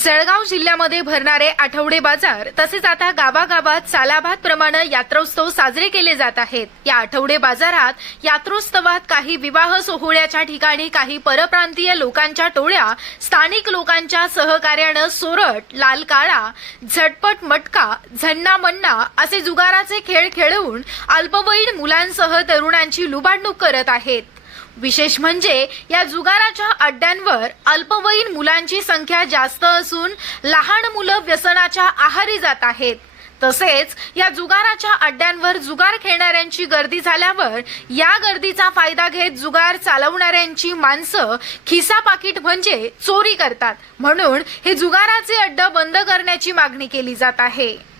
जळगाव जिल्ह्यामध्ये भरणारे आठवडे बाजार तसेच आता गावागावात सालाभात प्रमाणे यात्रोत्सव साजरे केले जात आहेत. या आठवडे बाजारात यात्रोत्सवात काही विवाह सोहळ्याच्या ठिकाणी काही परप्रांतीय लोकांच्या टोळ्या स्थानिक लोकांच्या सहकार्यानं सोरट लाल काळा झटपट मटका झन्ना मन्ना असे जुगाराचे खेळ खेळवून अल्पवयीन मुलांसह तरुणांची लुबाडणूक करत आहेत. विशेष म्हणजे या जुगाराच्या अड्ड्यांवर अल्पवयीन मुलांची संख्या जास्त असून लहान मुलं व्यसनाच्या आहारी जात आहेत. तसेच या जुगाराच्या अड्ड्यांवर जुगार खेळणाऱ्यांची गर्दी झाल्यावर या गर्दीचा फायदा घेत जुगार चालवणाऱ्यांची माणसं खिसा पाकिट म्हणजे चोरी करतात. म्हणून हे जुगाराचे अड्डं बंद करण्याची मागणी केली जात आहे.